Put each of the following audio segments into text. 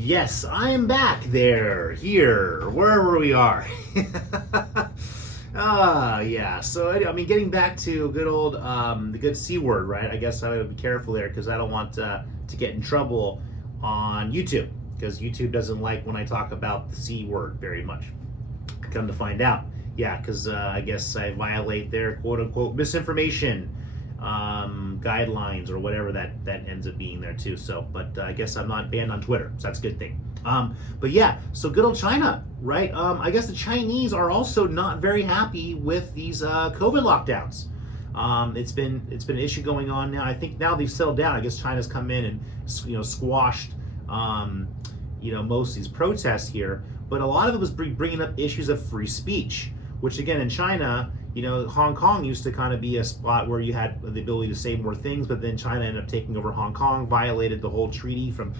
Yes, I am back there, here, wherever we are. Yeah. So I mean, getting back to good old the good C word, right? I guess I would be careful there because I don't want to get in trouble on YouTube because YouTube doesn't like when I talk about the C word very much. Come to find out, yeah, because I guess I violate their quote unquote misinformation guidelines or whatever that ends up being there too. So, but I guess I'm not banned on Twitter, so that's a good thing. But yeah, so good old China, right? I guess the Chinese are also not very happy with these COVID lockdowns. It's been an issue going on now. I think now they've settled down. I guess China's come in and squashed most of these protests here. But a lot of it was bringing up issues of free speech, which again in China, Hong Kong used to kind of be a spot where you had the ability to say more things, but then China ended up taking over Hong Kong, violated the whole treaty from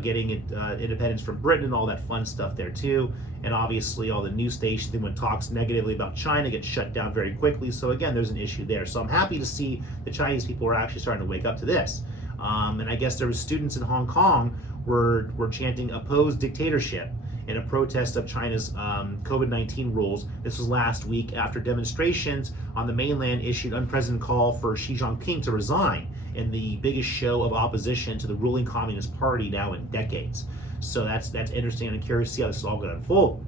getting independence from Britain and all that fun stuff there too. And obviously all the news stations, when talks negatively about China, get shut down very quickly. So again, there's an issue there. So I'm happy to see the Chinese people are actually starting to wake up to this. And I guess there was students in Hong Kong were chanting "oppose dictatorship" in a protest of China's COVID-19 rules. This was last week after demonstrations on the mainland issued unprecedented call for Xi Jinping to resign in the biggest show of opposition to the ruling Communist Party now in decades. So that's interesting, and I'm curious to see how this is all going to unfold.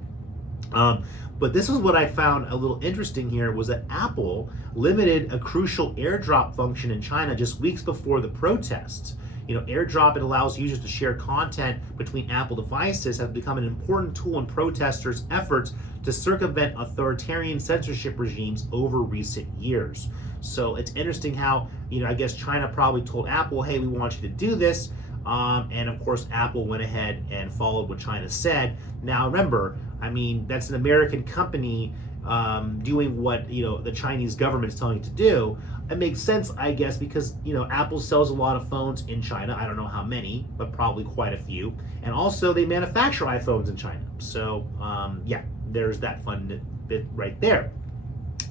But this is what I found a little interesting here was that Apple limited a crucial AirDrop function in China just weeks before the protests. AirDrop, it allows users to share content between Apple devices, has become an important tool in protesters' efforts to circumvent authoritarian censorship regimes over recent years. So it's interesting how, I guess China probably told Apple, hey, we want you to do this. And of course, Apple went ahead and followed what China said. Now, remember, that's an American company doing what the Chinese government is telling it to do. It makes sense, I guess, because Apple sells a lot of phones in China. I don't know how many, but probably quite a few. And also, they manufacture iPhones in China. So yeah, there's that fun bit right there.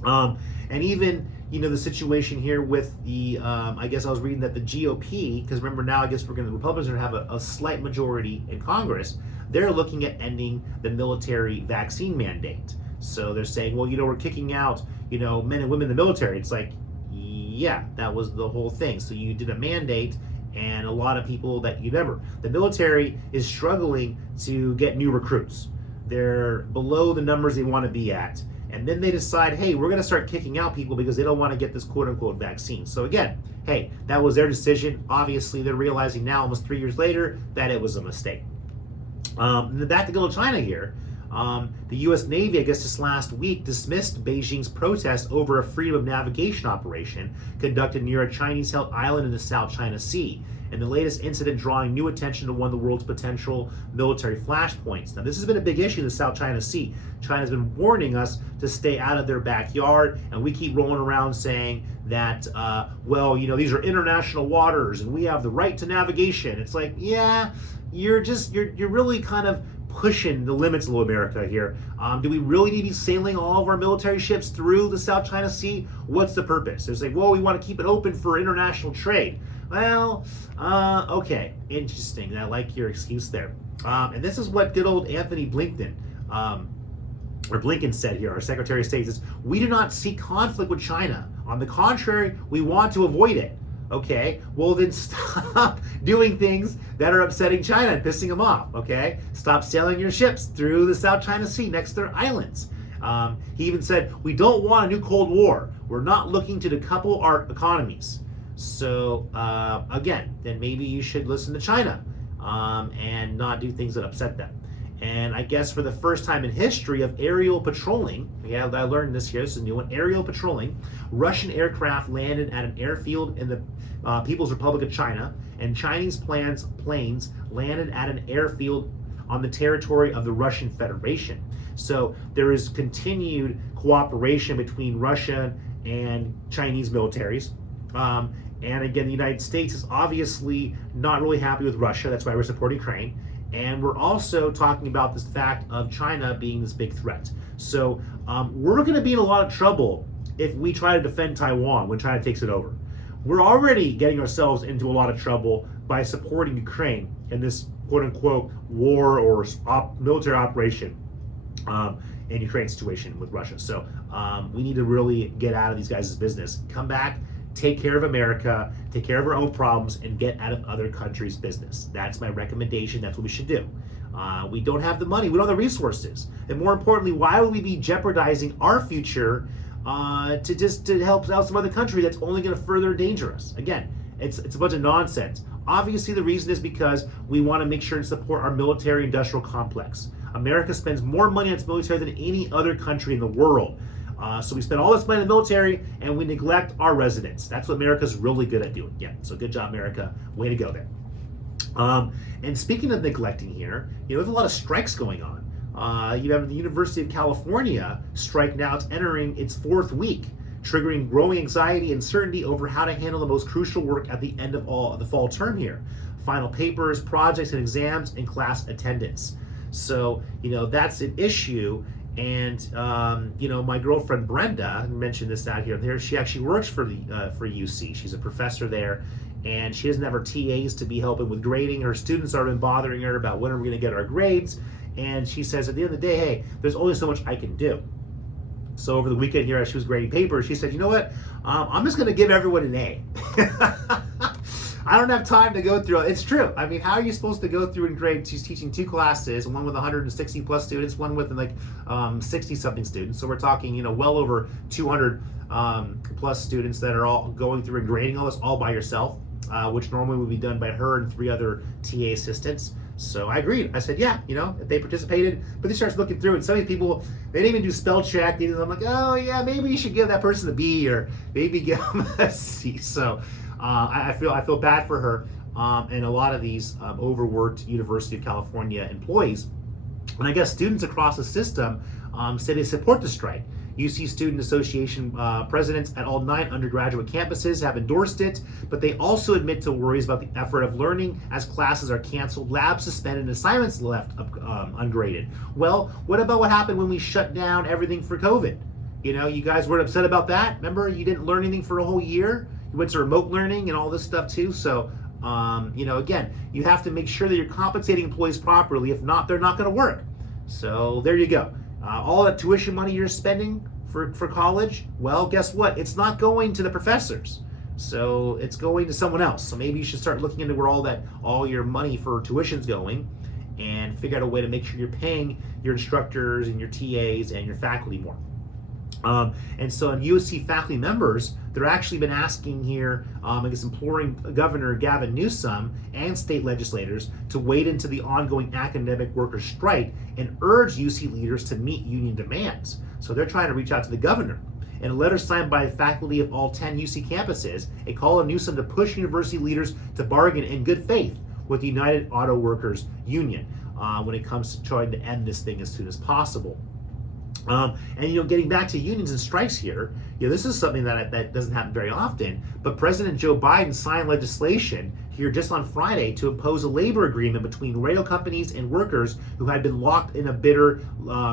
And even the situation here with the I guess I was reading that the GOP, because remember now I guess the Republicans are going to have a slight majority in Congress. They're looking at ending the military vaccine mandate. So they're saying, well, we're kicking out, men and women in the military. It's like, yeah, that was the whole thing. So you did a mandate, and a lot of people that you remember, the military is struggling to get new recruits. They're below the numbers they want to be at. And then they decide, hey, we're going to start kicking out people because they don't want to get this quote unquote vaccine. So again, hey, that was their decision. Obviously, they're realizing now, almost 3 years later, that it was a mistake. And then back to go to China here. The U.S. Navy, I guess this last week, dismissed Beijing's protest over a freedom of navigation operation conducted near a Chinese-held island in the South China Sea, and the latest incident drawing new attention to one of the world's potential military flashpoints. Now, this has been a big issue in the South China Sea. China's been warning us to stay out of their backyard, and we keep rolling around saying that, these are international waters, and we have the right to navigation. It's like, yeah, you're really kind of pushing the limits of America here. Do we really need to be sailing all of our military ships through the South China Sea? What's the purpose? They're saying, well, we want to keep it open for international trade. Well, okay, interesting. I like your excuse there. And this is what good old Anthony Blinken said here, our Secretary of State, says, we do not seek conflict with China. On the contrary, we want to avoid it. Okay, well then stop doing things that are upsetting China and pissing them off, okay? Stop sailing your ships through the South China Sea next to their islands. He even said, we don't want a new Cold War. We're not looking to decouple our economies. So, again, then maybe you should listen to China and not do things that upset them. And I guess for the first time in history of aerial patrolling, I learned this here, this is a new one, aerial patrolling, Russian aircraft landed at an airfield in the People's Republic of China, and Chinese planes landed at an airfield on the territory of the Russian Federation. So there is continued cooperation between Russia and Chinese militaries. And again, the United States is obviously not really happy with Russia. That's why we're supporting Ukraine. And we're also talking about this fact of China being this big threat. So we're going to be in a lot of trouble if we try to defend Taiwan when China takes it over. We're already getting ourselves into a lot of trouble by supporting Ukraine in this quote unquote war or military operation in Ukraine situation with Russia. So we need to really get out of these guys' business. Come back, take care of America, take care of our own problems, and get out of other countries' business. That's my recommendation. That's what we should do. We don't have the money. We don't have the resources. And more importantly, why would we be jeopardizing our future to help out some other country that's only going to further endanger us? Again, it's a bunch of nonsense. Obviously, the reason is because we want to make sure to support our military-industrial complex. America spends more money on its military than any other country in the world. So we spend all this money in the military and we neglect our residents. That's what America's really good at doing. Yeah, so good job, America. Way to go there. And speaking of neglecting here, we have a lot of strikes going on. You have the University of California strike now. It's entering its 4th week, triggering growing anxiety and uncertainty over how to handle the most crucial work at the end of the fall term here. Final papers, projects, and exams, and class attendance. So, that's an issue. And, my girlfriend Brenda mentioned this out here. She actually works for UC. She's a professor there, and she doesn't have her TAs to be helping with grading. Her students are been bothering her about when are we going to get our grades. And she says at the end of the day, hey, there's only so much I can do. So over the weekend here, as she was grading papers, she said, you know what? I'm just going to give everyone an A. I don't have time to go through it. It's true. I mean, how are you supposed to go through and grade? She's teaching 2 classes, one with 160 plus students, one with 60 something students. So we're talking, well over 200 plus students that are all going through and grading all this all by yourself, which normally would be done by her and 3 other TA assistants. So I agreed. I said, yeah, if they participated, but they started looking through it. And some of these people, they didn't even do spell check. I'm like, oh yeah, maybe you should give that person a B or maybe give them a C. So I feel bad for her and a lot of these overworked University of California employees. And I guess students across the system say they support the strike. UC Student Association presidents at all 9 undergraduate campuses have endorsed it, but they also admit to worries about the effort of learning as classes are canceled, labs suspended, and assignments left ungraded. Well, what about what happened when we shut down everything for COVID? You guys weren't upset about that? Remember, you didn't learn anything for a whole year? You went to remote learning and all this stuff too. So, again, you have to make sure that you're compensating employees properly. If not, they're not going to work. So there you go. All that tuition money you're spending for college, well, guess what? It's not going to the professors. So it's going to someone else. So maybe you should start looking into where all your money for tuition's going and figure out a way to make sure you're paying your instructors and your TAs and your faculty more. And so in USC faculty members, they're actually been asking here, imploring Governor Gavin Newsom and state legislators to wade into the ongoing academic workers' strike and urge UC leaders to meet union demands. So they're trying to reach out to the governor. In a letter signed by faculty of all 10 UC campuses, it called on Newsom to push university leaders to bargain in good faith with the United Auto Workers Union when it comes to trying to end this thing as soon as possible. Getting back to unions and strikes here, this is something that doesn't happen very often, but President Joe Biden signed legislation here just on Friday to impose a labor agreement between rail companies and workers who had been locked in a bitter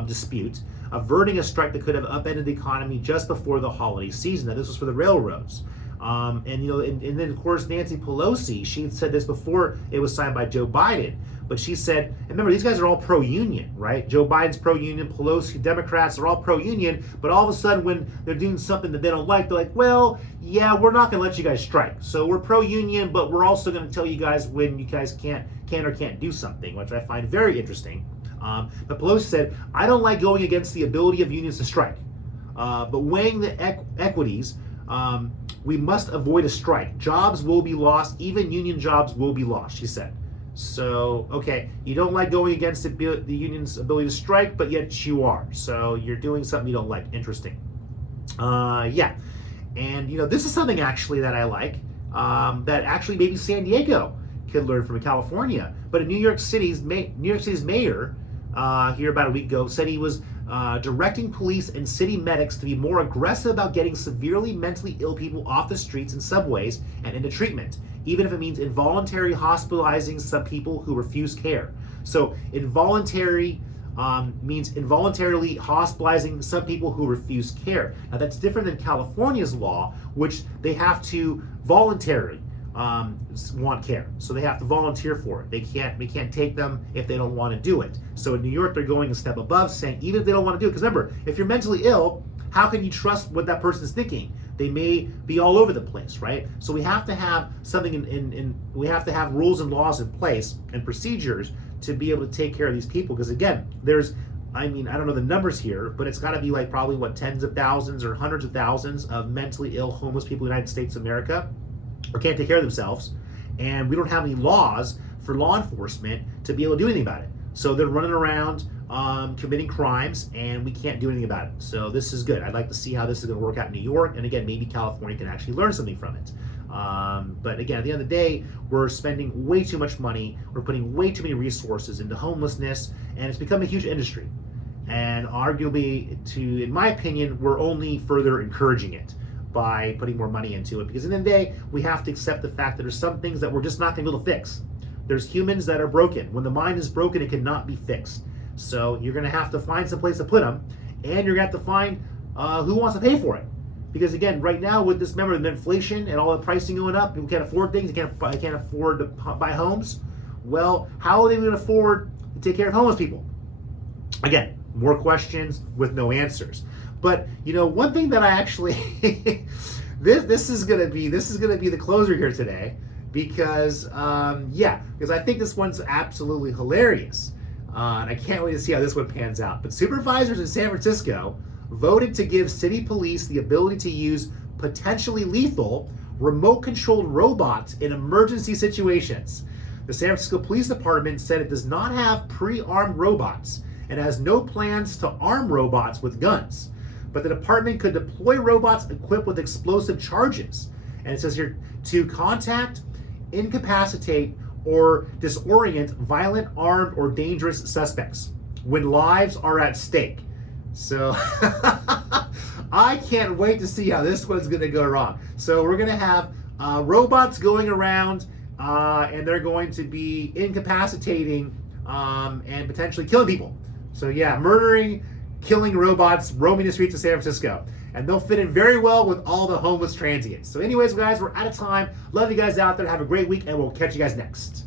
dispute, averting a strike that could have upended the economy just before the holiday season. Now, this was for the railroads. And then, of course, Nancy Pelosi, she said this before it was signed by Joe Biden. But she said, and remember, these guys are all pro-union, right? Joe Biden's pro-union, Pelosi, Democrats are all pro-union. But all of a sudden, when they're doing something that they don't like, they're like, well, yeah, we're not going to let you guys strike. So we're pro-union, but we're also going to tell you guys when you guys can or can't do something, which I find very interesting. But Pelosi said, I don't like going against the ability of unions to strike. But weighing the equities, we must avoid a strike. Jobs will be lost. Even union jobs will be lost, she said. So, okay, you don't like going against the union's ability to strike, but yet you are. So you're doing something you don't like. Interesting. Yeah. And, this is something actually that I like, that actually maybe San Diego could learn from California. But in New York City's mayor, here about a week ago, said he was directing police and city medics to be more aggressive about getting severely mentally ill people off the streets and subways and into treatment, even if it means involuntary hospitalizing some people who refuse care. So involuntary means involuntarily hospitalizing some people who refuse care. Now that's different than California's law, which they have to voluntarily want care, so they have to volunteer for it. We can't take them if they don't want to do it. So in New York, they're going a step above, saying even if they don't want to do it, because remember, if you're mentally ill, how can you trust what that person's thinking? They may be all over the place, right? So we have to have something we have to have rules and laws in place and procedures to be able to take care of these people. Because again, I don't know the numbers here, but it's got to be like probably tens of thousands or hundreds of thousands of mentally ill homeless people in the United States of America or can't take care of themselves, and we don't have any laws for law enforcement to be able to do anything about it. So they're running around committing crimes, and we can't do anything about it. So this is good. I'd like to see how this is going to work out in New York, and again, maybe California can actually learn something from it. But again, at the end of the day, we're spending way too much money. We're putting way too many resources into homelessness, and it's become a huge industry. And arguably, in my opinion, we're only further encouraging it by putting more money into it. Because at the end of the day, we have to accept the fact that there's some things that we're just not going to be able to fix. There's humans that are broken. When the mind is broken, it cannot be fixed. So you're going to have to find some place to put them, and you're going to have to find who wants to pay for it. Because again, right now with this, remember the inflation and all the pricing going up, people can't afford things. They can't afford to buy homes. Well, how are they going to afford to take care of homeless people? Again, more questions with no answers. But one thing that I actually this is gonna be the closer here today, because because I think this one's absolutely hilarious, and I can't wait to see how this one pans out. But supervisors in San Francisco voted to give city police the ability to use potentially lethal remote-controlled robots in emergency situations. The San Francisco Police Department said it does not have pre-armed robots and has no plans to arm robots with guns. But the department could deploy robots equipped with explosive charges. And it says here, to contact, incapacitate, or disorient violent, armed, or dangerous suspects when lives are at stake. So I can't wait to see how this one's going to go wrong. So we're going to have robots going around, and they're going to be incapacitating and potentially killing people. So yeah, murdering, killing robots roaming the streets of San Francisco. And they'll fit in very well with all the homeless transients. So anyways, guys, we're out of time. Love you guys out there. Have a great week, and we'll catch you guys next.